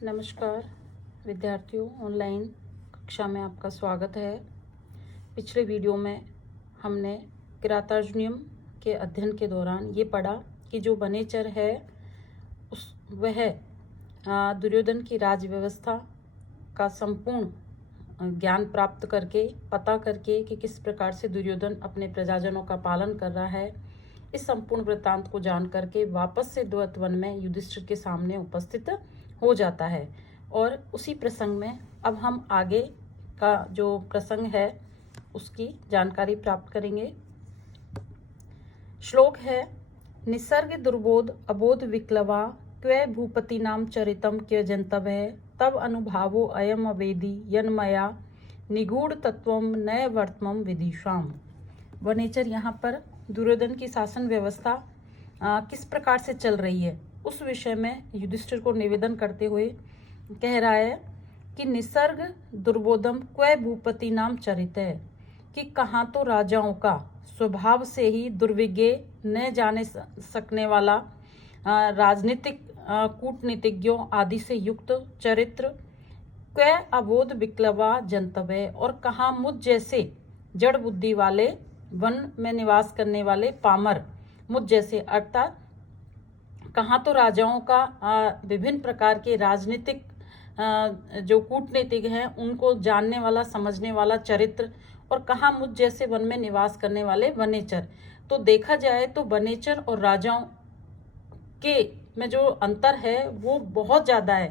नमस्कार विद्यार्थियों, ऑनलाइन कक्षा में आपका स्वागत है। पिछले वीडियो में हमने किरातार्जुनीयम के अध्ययन के दौरान ये पढ़ा कि जो वनेचर है वह दुर्योधन की राज्य व्यवस्था का संपूर्ण ज्ञान प्राप्त करके पता करके कि किस प्रकार से दुर्योधन अपने प्रजाजनों का पालन कर रहा है, इस संपूर्ण वृत्तांत को जान करके वापस से द्वैत वन में युधिष्ठिर के सामने उपस्थित हो जाता है। और उसी प्रसंग में अब हम आगे का जो प्रसंग है उसकी जानकारी प्राप्त करेंगे। श्लोक है, निसर्ग दुर्बोध अबोध विक्लवा क्वे भूपति नाम चरितम क्य जंतव्य तब अनुभावो अयम अवेदी यन्मया निगूढ़ तत्वम नय वर्तमम विदिशाम। वनेचर यहाँ पर दुर्योधन की शासन व्यवस्था किस प्रकार से चल रही है उस विषय में युधिष्ठिर को निवेदन करते हुए कह रहा है कि निसर्ग दुर्बोधम क्वे भूपति नाम चरित है, कि कहाँ तो राजाओं का स्वभाव से ही दुर्विज्ञ न जाने सकने वाला राजनीतिक कूटनीतिज्ञों आदि से युक्त चरित्र क्वे अबोध विक्लवा जंतव्य, और कहाँ मुझ जैसे जड़ बुद्धि वाले वन में निवास करने वाले पामर मुझ जैसे, अर्थात कहाँ तो राजाओं का विभिन्न प्रकार के राजनीतिक जो कूटनीतिक हैं उनको जानने वाला समझने वाला चरित्र, और कहाँ मुझ जैसे वन में निवास करने वाले वनेचर। तो देखा जाए तो वनेचर और राजाओं के में जो अंतर है वो बहुत ज़्यादा है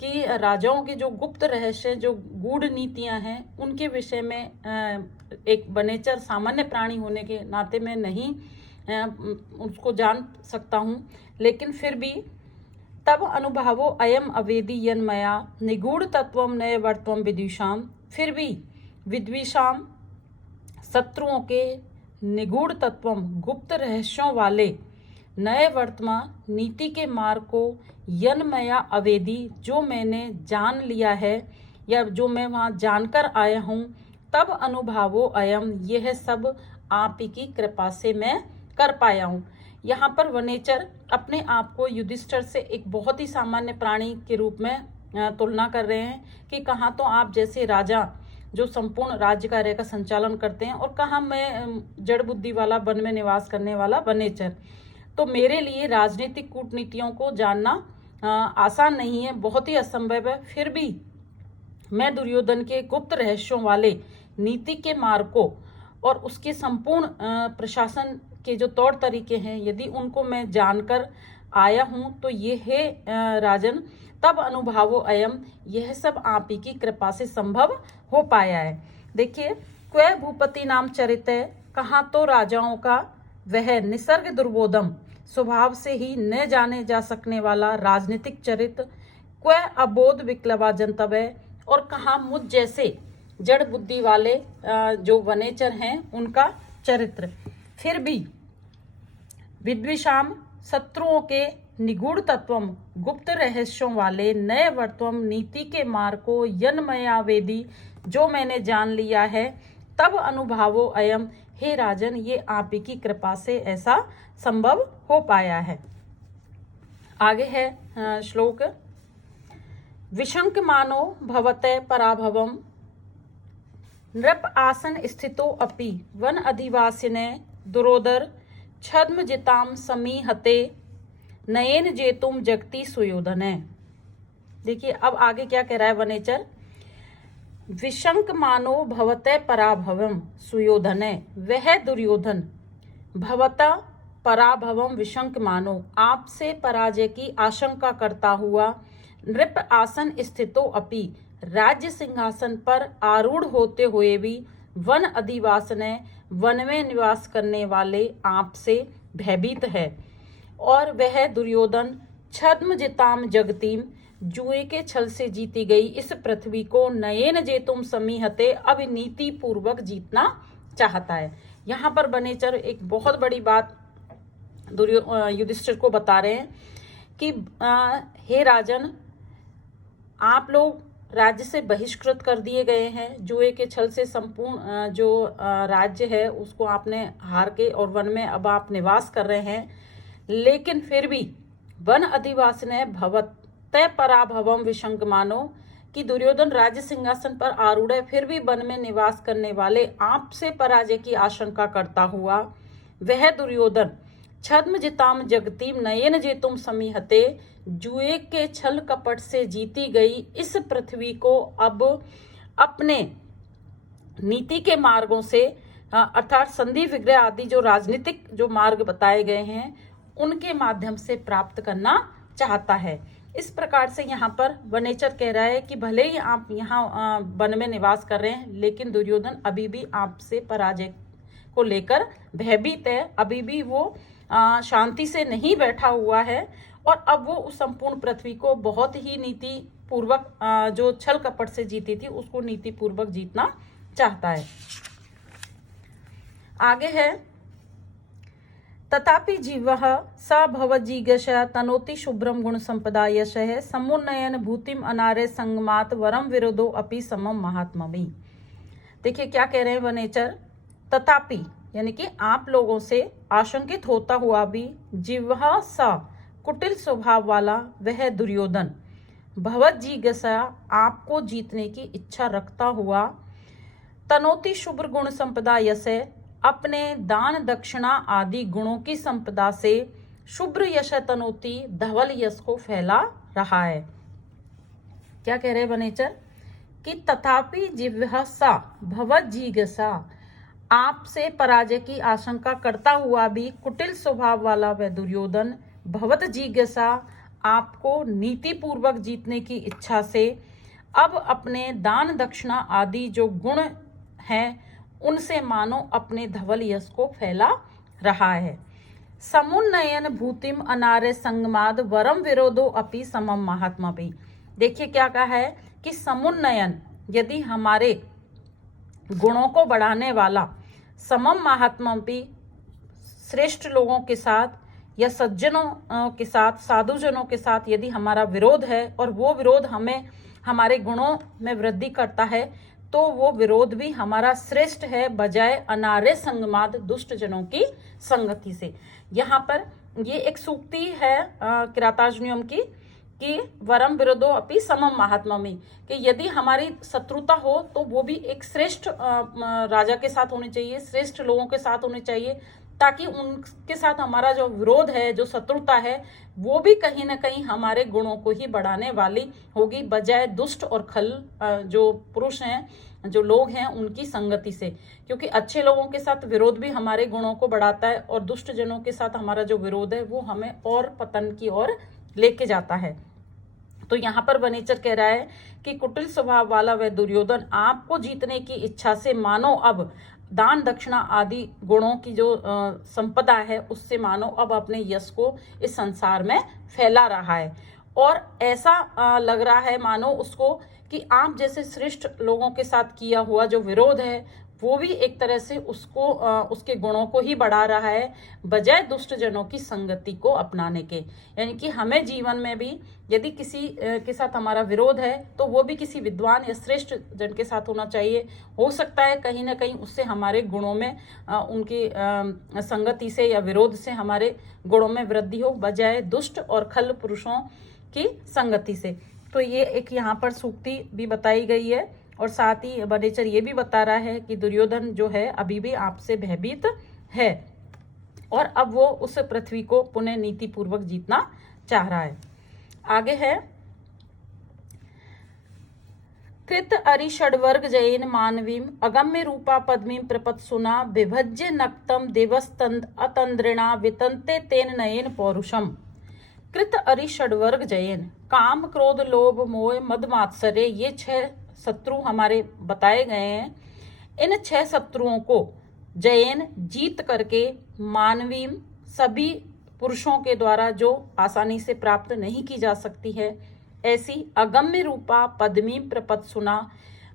कि राजाओं के जो गुप्त रहस्य जो गूढ़ नीतियां हैं उनके विषय में एक वनेचर सामान्य प्राणी होने के नाते मैं नहीं उसको जान सकता हूँ, लेकिन फिर भी तब अनुभावो अयम अवेदी यन्मया निगूढ़ तत्वम नय वर्तवम विद्विषाम, फिर भी विद्विषाम शत्रुओं के निगूढ़ तत्वम गुप्त रहस्यों वाले नए वर्तमान नीति के मार्ग को यन्मया अवेदी जो मैंने जान लिया है या जो मैं वहाँ जानकर आया हूँ, तब अनुभावो अयम यह सब आप ही की कृपा से मैं कर पाया हूँ। यहाँ पर वनेचर अपने आप को युधिष्ठिर से एक बहुत ही सामान्य प्राणी के रूप में तुलना कर रहे हैं कि कहाँ तो आप जैसे राजा जो संपूर्ण राज्य कार्य का संचालन करते हैं और कहाँ मैं जड़ बुद्धि वाला वन में निवास करने वाला वनेचर। तो मेरे लिए राजनीतिक कूटनीतियों को जानना आसान नहीं है, बहुत ही असंभव है। फिर भी मैं दुर्योधन के गुप्त रहस्यों वाले नीति के मार्ग को और उसके संपूर्ण प्रशासन के जो तौर तरीके हैं यदि उनको मैं जानकर आया हूँ तो ये है राजन, तब अनुभावो अयम यह सब आप ही की कृपा से संभव हो पाया है। देखिए, क्वे भूपति नाम चरित है, कहाँ तो राजाओं का वह निसर्ग दुर्बोधम स्वभाव से ही न जाने जा सकने वाला राजनीतिक चरित्र क्वे अबोध विक्लवा जंतव्य, और कहाँ मुझ जैसे जड़ बुद्धि वाले जो वनेचर हैं उनका चरित्र, फिर भी विद्विषाम शत्रुओं के निगूढ़ तत्वम गुप्त रहस्यों वाले नए वर्तवम नीति के मार्ग को यन्मयावेदी जो मैंने जान लिया है, तब अनुभावो अयम हे राजन ये आप ही की कृपा से ऐसा संभव हो पाया है। आगे है श्लोक, विशंक मानो भवते पराभवम नृप आसन स्थितो अपि वन अधिवासिने दुरोदर छद्म जिताम समीहते नयन जेतुम जगती सुयोधने। देखिए अब आगे क्या कह रहा है वनेचर, विशंक मानो भवते पराभवम सुयोधने, वह दुर्योधन भवता पराभवम विशंक मानो आपसे पराजय की आशंका करता हुआ नृप आसन स्थितो अपि राज्य सिंहासन पर आरूढ़ होते हुए भी वन अधिवासने वन में निवास करने वाले आप से भयभीत है, और वह दुर्योधन छद्म जिताम जगतीम जुए के छल से जीती गई इस पृथ्वी को नयन जेतुम समीहते अब नीति पूर्वक जीतना चाहता है। यहाँ पर वनेचर एक बहुत बड़ी बात युधिष्ठिर को बता रहे हैं कि हे राजन, आप लोग राज्य से बहिष्कृत कर दिए गए हैं, जुए के छल से संपूर्ण जो राज्य है उसको आपने हार के और वन में अब आप निवास कर रहे हैं, लेकिन फिर भी वन अधिवासन भवत तय पराभवम विशंकमानो, कि दुर्योधन राज्य सिंहासन पर आरूढ़ है फिर भी वन में निवास करने वाले आप से पराजय की आशंका करता हुआ वह दुर्योधन छद्म जिताम जगतीम नयन जेतुम समीहते, जुए के छल कपट से जीती गई इस पृथ्वी को अब अपने नीति के मार्गों से अर्थात संधि विग्रह आदि जो राजनीतिक जो मार्ग बताए गए हैं उनके माध्यम से प्राप्त करना चाहता है। इस प्रकार से यहाँ पर वनेचर कह रहा है कि भले ही आप यहाँ वन में निवास कर रहे हैं लेकिन दुर्योधन अभी भी आपसे पराजय को लेकर भयभीत है, अभी भी वो शांति से नहीं बैठा हुआ है और अब वो उस संपूर्ण पृथ्वी को बहुत ही नीति पूर्वक जो छल कपट से जीती थी उसको नीति पूर्वक जीतना चाहता है। आगे है तथापि जीवः स भवजिज्ञास तनोति शुभ्रम गुण संपदा यशः समुन्नयन भूतिम अनारे संगमात वरम विरोधो अपि समम महात्ममी। देखिए क्या कह रहे हैं वनेचर, तथापि यानी कि आप लोगों से आशंकित होता हुआ भी जिह्वा सा कुटिल स्वभाव वाला वह दुर्योधन भवजिज्ञासा आपको जीतने की इच्छा रखता हुआ तनोति शुभ्र गुण संपदा यशः अपने दान दक्षिणा आदि गुणों की संपदा से शुभ्र यश तनोति धवल यश को फैला रहा है। क्या कह रहे हैं वनेचर कि तथापि जिह्वा सा भवजिज्ञासा आपसे पराजय की आशंका करता हुआ भी कुटिल स्वभाव वाला वह दुर्योधन भवत जिज्ञासा आपको नीति पूर्वक जीतने की इच्छा से अब अपने दान दक्षिणा आदि जो गुण हैं उनसे मानो अपने धवल यश को फैला रहा है। समुन्नयन भूतिम अनार्य संगमाद वरम विरोधो अपि समम महात्मा भी। देखिए क्या कहा है कि समुन्नयन यदि हमारे गुणों को बढ़ाने वाला समम महात्मा भी श्रेष्ठ लोगों के साथ या सज्जनों के साथ साधुजनों के साथ यदि हमारा विरोध है और वो विरोध हमें हमारे गुणों में वृद्धि करता है तो वो विरोध भी हमारा श्रेष्ठ है बजाय अनार्य संगमाद दुष्ट जनों की संगति से। यहाँ पर ये एक सूक्ति है किरातार्जुनीयम की कि वरम विरोधो अपि समम महात्मा में, कि यदि हमारी शत्रुता हो तो वो भी एक श्रेष्ठ राजा के साथ होनी चाहिए, श्रेष्ठ लोगों के साथ होनी चाहिए, ताकि उनके साथ हमारा जो विरोध है जो शत्रुता है वो भी कहीं ना कहीं हमारे गुणों को ही बढ़ाने वाली होगी बजाय दुष्ट और खल जो पुरुष हैं जो लोग हैं उनकी संगति से। क्योंकि अच्छे लोगों के साथ विरोध भी हमारे गुणों को बढ़ाता है और दुष्ट जनों के साथ हमारा जो विरोध है वो हमें और पतन की ओर लेके जाता है। तो यहाँ पर वनेचर कह रहा है कि कुटिल स्वभाव वाला वह दुर्योधन आपको जीतने की इच्छा से मानो अब दान दक्षिणा आदि गुणों की जो संपदा है उससे मानो अब अपने यश को इस संसार में फैला रहा है और ऐसा लग रहा है मानो उसको कि आप जैसे श्रेष्ठ लोगों के साथ किया हुआ जो विरोध है वो भी एक तरह से उसको उसके गुणों को ही बढ़ा रहा है बजाय दुष्ट जनों की संगति को अपनाने के। यानी कि हमें जीवन में भी यदि किसी के साथ हमारा विरोध है तो वो भी किसी विद्वान या श्रेष्ठ जन के साथ होना चाहिए। हो सकता है कहीं ना कहीं उससे हमारे गुणों में उनकी संगति से या विरोध से हमारे गुणों में वृद्धि हो बजाय दुष्ट और खल पुरुषों की संगति से। तो ये एक यहाँ पर सूक्ति भी बताई गई है और साथ ही वनेचर ये भी बता रहा है कि दुर्योधन जो है अभी भी आपसे भयभीत है और अब वो उस पृथ्वी को पुनः नीति पूर्वक जीतना चाह रहा है। आगे है कृत अरिषड्वर्ग जयेन मानवीम अगम्य रूपा पद्मीम प्रपत्सुना विभज्य नक्तम देवस्तंद अतंद्रिणा वितंते तेन नयेन पौरुषम। कृत अरिषड्वर्ग जयेन काम क्रोध लोभ मोह मद मात्सर्य ये 6 शत्रु हमारे बताए गए हैं। इन 6 शत्रुओं को जयेन जीत करके मानवीम सभी पुरुषों के द्वारा जो आसानी से प्राप्त नहीं की जा सकती है ऐसी अगम्य रूपा पद्मी प्रपत्सुना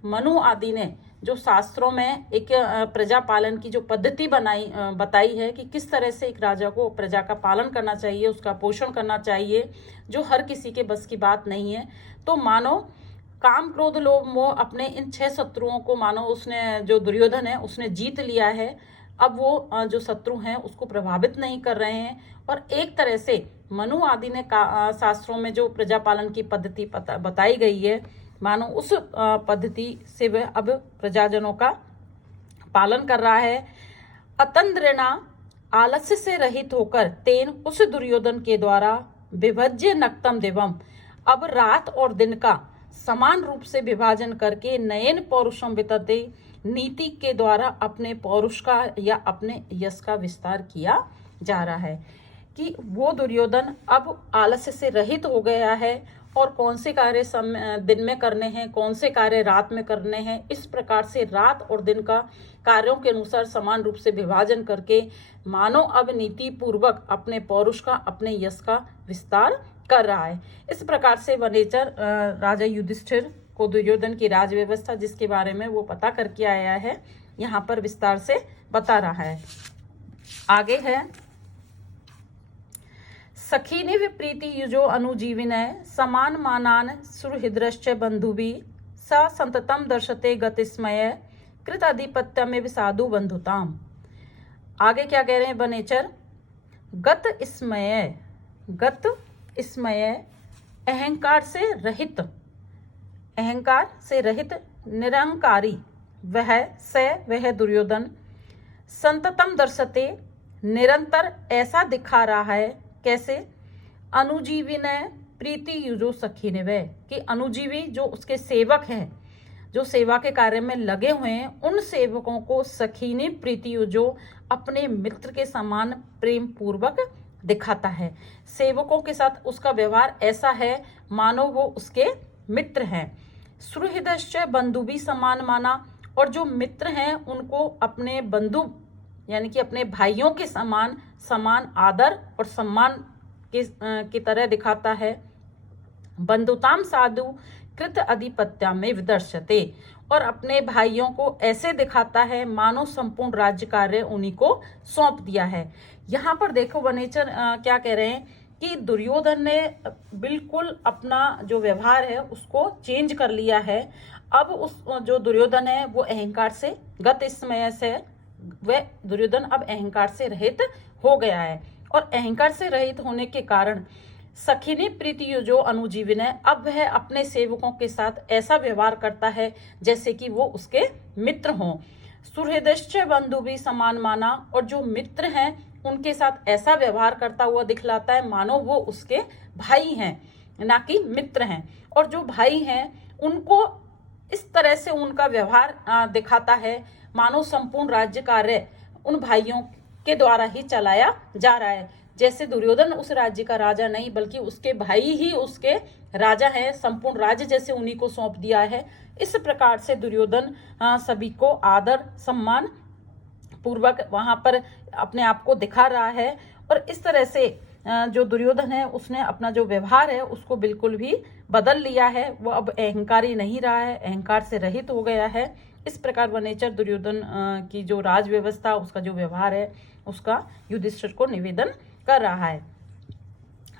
मनु आदि ने जो शास्त्रों में एक प्रजा पालन की जो पद्धति बताई है कि किस तरह से एक राजा को प्रजा का पालन करना चाहिए उसका पोषण करना चाहिए जो हर किसी के बस की बात नहीं है। तो मानो काम क्रोध लोभ मोह अपने इन 6 शत्रुओं को मानो उसने जो दुर्योधन है उसने जीत लिया है। अब वो जो शत्रु हैं उसको प्रभावित नहीं कर रहे हैं और एक तरह से मनु आदि ने शास्त्रों में जो प्रजापालन की पद्धति बताई गई है, मानो उस पद्धति से वह अब प्रजाजनों का पालन कर रहा है। अतंद्रणा आलस्य से रहित होकर तेन उस दुर्योधन के द्वारा विभज्य नक्तम देवम, अब रात और दिन का समान रूप से विभाजन करके नयन पौरुषम वितते, नीति के द्वारा अपने पौरुष का या अपने यश का विस्तार किया जा रहा है। कि वो दुर्योधन अब आलस्य से रहित हो गया है और कौन से कार्य दिन में करने हैं, कौन से कार्य रात में करने हैं, इस प्रकार से रात और दिन का कार्यों के अनुसार समान रूप से विभाजन करके मानव अब नीति पूर्वक अपने पौरुष का, अपने यश का विस्तार कर रहा है। इस प्रकार से वनेचर राजा युधिष्ठिर को दुर्योधन की राज व्यवस्था जिसके बारे में वो पता करके आया है, यहाँ पर विस्तार से बता रहा है। आगे है, सखीनि विप्रीति युजो अनुजीविनः समान मानान सुहृद्रश्च बंधुभिः स संततम दर्शते गतिस्मय कृत अधिपत्यमेव साधु बंधुताम। आगे क्या कह रहे हैं वनेचर, गत स्मय अहंकार से रहित निरंकारी वह दुर्योधन संततम दर्शते निरंतर ऐसा दिखा रहा है। कैसे? अनुजीवी ने प्रीति युजो सखी ने, वह कि अनुजीवी जो उसके सेवक हैं, जो सेवा के कार्य में लगे हुए हैं, उन सेवकों को सखी ने प्रीति युजो अपने मित्र के समान प्रेम पूर्वक दिखाता है। सेवकों के साथ उसका व्यवहार ऐसा है मानो वो उसके मित्र हैं। सुहृदश्च बंधु भी समान माना, और जो मित्र हैं उनको अपने बंधु यानी कि अपने भाइयों के समान आदर और सम्मान की तरह दिखाता है। बंधुताम साधु कृत अधिपत्या में विदर्शते, और अपने भाइयों को ऐसे दिखाता है मानो संपूर्ण राज्य कार्य उन्हीं को सौंप दिया है। यहाँ पर देखो वनेचर क्या कह रहे हैं कि दुर्योधन ने बिल्कुल अपना जो व्यवहार है उसको चेंज कर लिया है। अब उस जो दुर्योधन है वो अहंकार से गत समय से वह दुर्योधन अब अहंकार से रहित हो गया है, और अहंकार से रहित होने के कारण सखिनी प्रीति जो अनुजीवन है, अब वह अपने सेवकों के साथ ऐसा व्यवहार करता है जैसे कि वो उसके मित्र हों। सुहृदश्च बंधु भी समान माना, और जो मित्र हैं उनके साथ ऐसा व्यवहार करता हुआ दिखलाता है मानो वो उसके भाई हैं ना कि मित्र हैं। और जो भाई हैं उनको इस तरह से उनका व्यवहार दिखाता है मानो संपूर्ण राज्य कार्य उन भाइयों के द्वारा ही चलाया जा रहा है। जैसे दुर्योधन उस राज्य का राजा नहीं बल्कि उसके भाई ही उसके राजा हैं, संपूर्ण राज्य जैसे उन्हीं को सौंप दिया है। इस प्रकार से दुर्योधन सभी को आदर सम्मान पूर्वक वहां पर अपने आप को दिखा रहा है। और इस तरह से जो दुर्योधन है उसने अपना जो व्यवहार है उसको बिल्कुल भी बदल लिया है। वो अब अहंकारी नहीं रहा है, अहंकार से रहित हो गया है। इस प्रकार वनेचर दुर्योधन की जो राज व्यवस्था उसका जो व्यवहार है उसका युधिष्ठिर को निवेदन कर रहा है।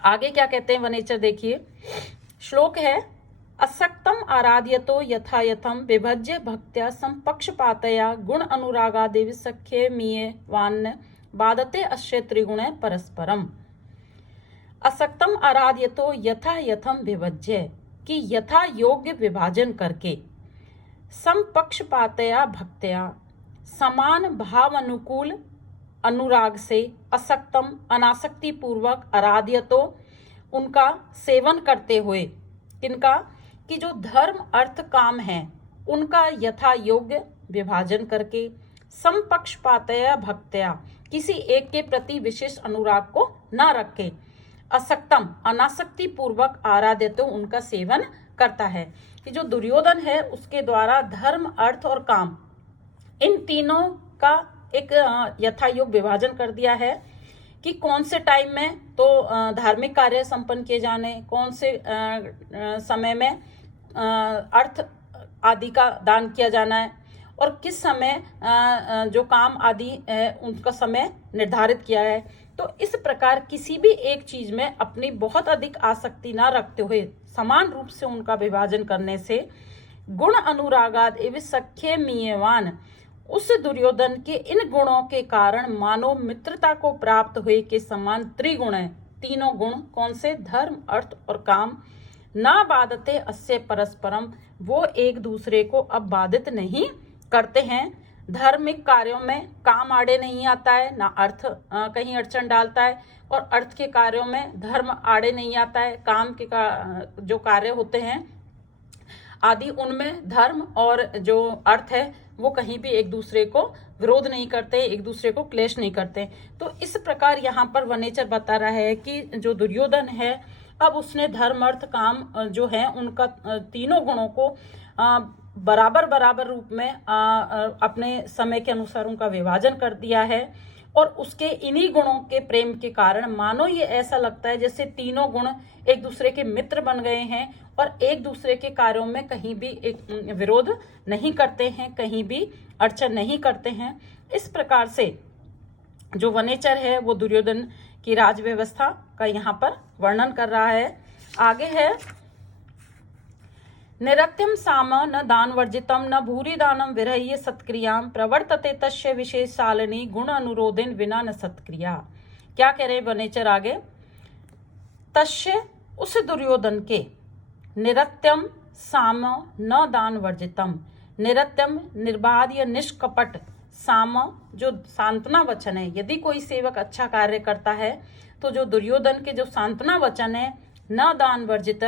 आगे क्या कहते हैं वनेचर देखिए, श्लोक है, असक्तम आराध्यतो यथा यथम विभज्य भक्त्या संपक्षपातया गुण अनुरागादेव सख्ये मीयवान् बाधते अश्य त्रिगुणे परस्परम। असक्तम आराध्यतो यथा यथम विभज्य, कि यथा योग्य विभाजन करके, समपक्षपातया भक्त्या समान भाव अनुकूल अनुराग से, असक्तम अनासक्ति पूर्वक आराध्यतो उनका सेवन करते हुए, किनका कि जो धर्म अर्थ काम है उनका यथा योग्य विभाजन करके, समपक्षपातया भक्त्या किसी एक के प्रति विशेष अनुराग को न रखे, असक्तम अनासक्ति पूर्वक आराध्यतो उनका सेवन करता है। कि जो दुर्योधन है उसके द्वारा धर्म अर्थ और काम इन तीनों का एक यथायोग विभाजन कर दिया है कि कौन से टाइम में तो धार्मिक कार्य संपन्न किए जाने, कौन से समय में अर्थ आदि का दान किया जाना है, और किस समय जो काम आदि है उनका समय निर्धारित किया है। तो इस प्रकार किसी भी एक चीज में अपनी बहुत अधिक आसक्ति ना रखते हुए समान रूप से उनका विभाजन करने से गुण अनुरागाद एवं सख्य मीयवान, उस दुर्योधन के इन गुणों के कारण मानो मित्रता को प्राप्त हुए के समान त्रिगुण है, तीनों गुण कौन से? धर्म, अर्थ और काम। ना बाधते अस्य परस्परम, वो एक दूसरे को अब बाधित नहीं करते हैं। धार्मिक कार्यों में काम आड़े नहीं आता है, ना अर्थ कहीं अड़चन डालता है, और अर्थ के कार्यों में धर्म आड़े नहीं आता है। काम के जो कार्य होते हैं आदि, उनमें धर्म और जो अर्थ है वो कहीं भी एक दूसरे को विरोध नहीं करते, एक दूसरे को क्लेश नहीं करते। तो इस प्रकार यहाँ पर वनेचर बता रहा है कि जो दुर्योधन है अब उसने धर्म, अर्थ, काम जो है उनका तीनों गुणों को बराबर बराबर रूप में अपने समय के अनुसार उनका विभाजन कर दिया है। और उसके इन्हीं गुणों के प्रेम के कारण मानो ये ऐसा लगता है जैसे तीनों गुण एक दूसरे के मित्र बन गए हैं और एक दूसरे के कार्यों में कहीं भी एक विरोध नहीं करते हैं, कहीं भी अड़चन नहीं करते हैं। इस प्रकार से जो वनेचर है वो दुर्योधन की राज व्यवस्था का यहाँ पर वर्णन कर रहा है। आगे है, निरत्यम साम न दान वर्जितम न भूरि दानम विरह्य सत्क्रियाम प्रवर्तते तस्य विशेष सालिनी गुण अनुरोधेन विना न सत्क्रिया। क्या कह रहे वनेचर आगे? तस्य, उस दुर्योधन के, निरत्यम साम न दान वर्जितम, निरत्यम निर्बाध या निष्कपट, साम जो सांत्वना वचन है, यदि कोई सेवक अच्छा कार्य करता है तो जो दुर्योधन के जो सांत्वना वचन है, न दान वर्जित,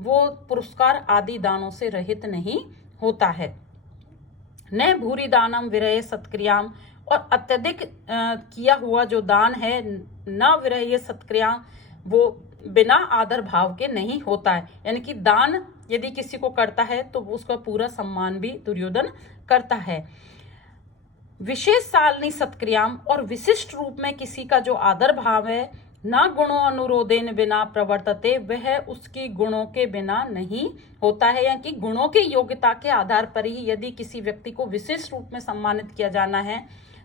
वो पुरस्कार आदि दानों से रहित नहीं होता है। न भूरि दानम विरय सत्क्रियाम, और अत्यधिक किया हुआ जो दान है, न विरय सत्क्रिया, वो बिना आदर भाव के नहीं होता है। यानी कि दान यदि किसी को करता है तो उसका पूरा सम्मान भी दुर्योधन करता है। विशेष सालनी सत्क्रियाम, और विशिष्ट रूप में किसी का जो आदर भाव है, ना गुणों अनुरोधेन बिना प्रवर्तते, वह उसकी गुणों के बिना नहीं होता है। यानी कि गुणों की योग्यता के आधार पर ही यदि किसी व्यक्ति को विशेष रूप में सम्मानित किया जाना है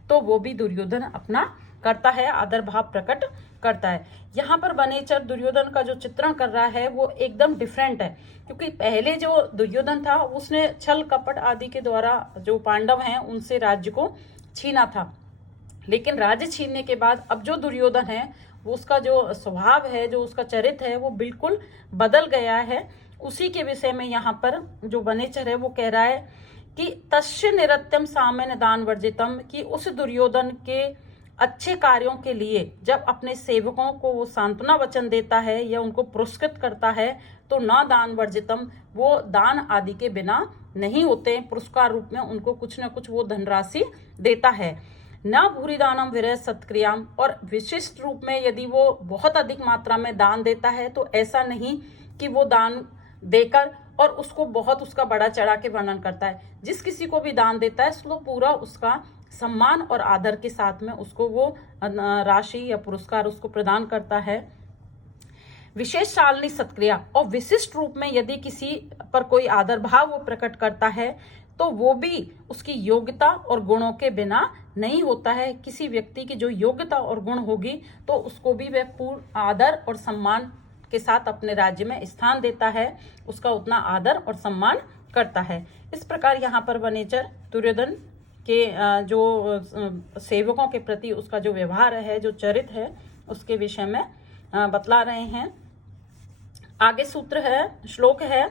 तो वो भी दुर्योधन अपना करता है, आदर भाव प्रकट करता है। यहाँ पर वनेचर दुर्योधन का जो चित्रण कर रहा है वो एकदम डिफरेंट है, क्योंकि पहले जो दुर्योधन था उसने छल कपट आदि के द्वारा जो पांडव हैं उनसे राज्य को छीना था। लेकिन राज्य छीनने के बाद अब जो दुर्योधन है वो उसका जो स्वभाव है, जो उसका चरित्र है वो बिल्कुल बदल गया है। उसी के विषय में यहाँ पर जो वनेचर है वो कह रहा है कि तस्य निरत्यम सामान्य दान वर्जितम, कि उस दुर्योधन के अच्छे कार्यों के लिए जब अपने सेवकों को वो सांत्वना वचन देता है या उनको पुरस्कृत करता है तो ना दान वर्जितम, वो दान आदि के बिना नहीं होते, पुरस्कार रूप में उनको कुछ न कुछ वो धनराशि देता है। न भूरि दानम विरय सत्क्रियाम, और विशिष्ट रूप में यदि वो बहुत अधिक मात्रा में दान देता है तो ऐसा नहीं कि वो दान देकर और उसको बहुत उसका बड़ा चढ़ा के वर्णन करता है। जिस किसी को भी दान देता है उसको पूरा उसका सम्मान और आदर के साथ में उसको वो राशि या पुरस्कार उसको प्रदान करता है। विशेष शालनी सत्क्रिया, और विशिष्ट रूप में यदि किसी पर कोई आदर भाव वो प्रकट करता है तो वो भी उसकी योग्यता और गुणों के बिना नहीं होता है। किसी व्यक्ति की जो योग्यता और गुण होगी तो उसको भी वह पूर्ण आदर और सम्मान के साथ अपने राज्य में स्थान देता है, उसका उतना आदर और सम्मान करता है। इस प्रकार यहाँ पर वनेचर दुर्योधन के जो सेवकों के प्रति उसका जो व्यवहार है, जो चरित्र है, उसके विषय में बतला रहे हैं। आगे सूत्र है, श्लोक है,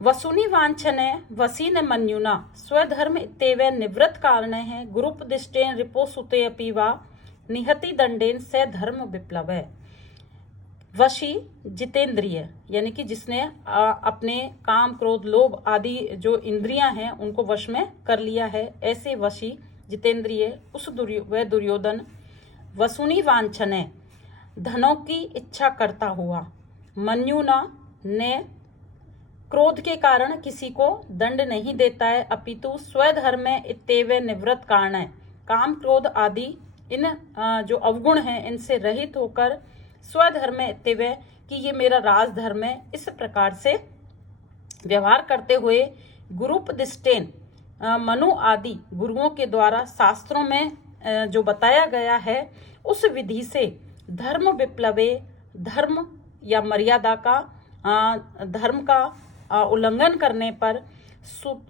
वसुनि वांछने वसीन मन्युना स्वधर्म इत्येव निवृत्त कारणेन है गुरुपदिष्टेन रिपोसुते अपि वा निहति दंडेन से धर्म विप्लव। वशी जितेंद्रिय, यानी कि जिसने अपने काम, क्रोध, लोभ आदि जो इंद्रियां हैं उनको वश में कर लिया है, ऐसे वशी जितेंद्रिय उस वह दुर्योधन वसुनि वांछने, धनों की इच्छा करता हुआ, मन्युना ने क्रोध के कारण किसी को दंड नहीं देता है, अपितु स्वधर्म इत्येव निवृत्त कारण है, काम, क्रोध आदि इन जो अवगुण हैं इनसे रहित होकर स्वधर्म इत्येव, कि ये मेरा राजधर्म है, इस प्रकार से व्यवहार करते हुए गुरुपदिष्टेन, मनु आदि गुरुओं के द्वारा शास्त्रों में जो बताया गया है उस विधि से धर्म विप्लवे, धर्म या मर्यादा का, धर्म का उल्लंघन करने पर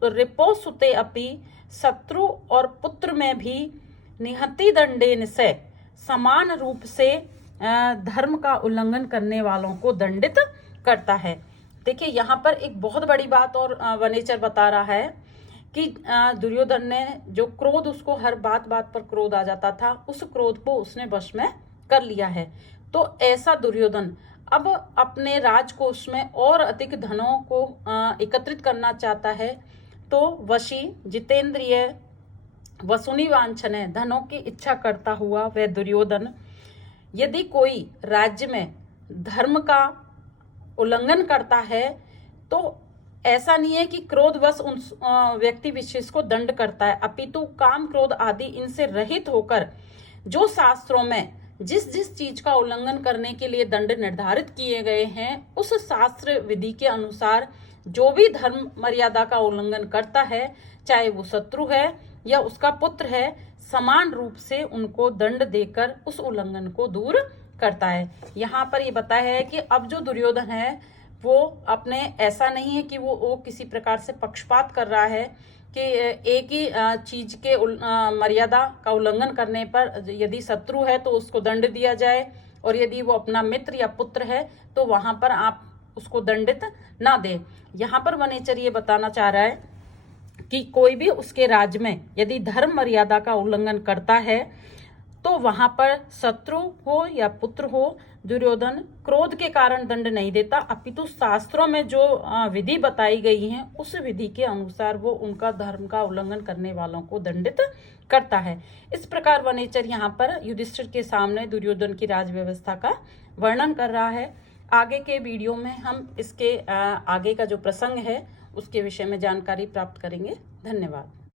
रिपो सुते अपि, शत्रु और पुत्र में भी निहति दंडेन से समान रूप से धर्म का उल्लंघन करने वालों को दंडित करता है। देखिए यहाँ पर एक बहुत बड़ी बात और वनेचर बता रहा है कि दुर्योधन ने जो क्रोध, उसको हर बात बात पर क्रोध आ जाता था, उस क्रोध को उसने वश में कर लिया है। तो ऐसा दुर्योधन अब अपने राजकोष में और अधिक धनों को एकत्रित करना चाहता है। तो वशी, जितेंद्रिय, वसुनी वांछन धनों की इच्छा करता हुआ वह दुर्योधन यदि कोई राज्य में धर्म का उल्लंघन करता है तो ऐसा नहीं है कि क्रोधवश उन व्यक्ति विशेष को दंड करता है, अपितु काम, क्रोध आदि इनसे रहित होकर जो शास्त्रों में जिस जिस चीज का उल्लंघन करने के लिए दंड निर्धारित किए गए हैं, उस शास्त्र विधि के अनुसार जो भी धर्म मर्यादा का उल्लंघन करता है, चाहे वो शत्रु है या उसका पुत्र है, समान रूप से उनको दंड देकर उस उल्लंघन को दूर करता है। यहाँ पर ये बताया है कि अब जो दुर्योधन है वो अपने, ऐसा नहीं है कि वो किसी प्रकार से पक्षपात कर रहा है कि एक ही चीज के मर्यादा का उल्लंघन करने पर यदि शत्रु है तो उसको दंड दिया जाए, और यदि वो अपना मित्र या पुत्र है तो वहां पर आप उसको दंडित ना दे। यहाँ पर वनेचर ये बताना चाह रहा है कि कोई भी उसके राज्य में यदि धर्म मर्यादा का उल्लंघन करता है तो वहां पर शत्रु हो या पुत्र हो, दुर्योधन क्रोध के कारण दंड नहीं देता, अपितु शास्त्रों में जो विधि बताई गई है उस विधि के अनुसार वो उनका धर्म का उल्लंघन करने वालों को दंडित करता है। इस प्रकार वनेचर यहाँ पर युधिष्ठिर के सामने दुर्योधन की राज व्यवस्था का वर्णन कर रहा है। आगे के वीडियो में हम इसके आगे का जो प्रसंग है उसके विषय में जानकारी प्राप्त करेंगे। धन्यवाद।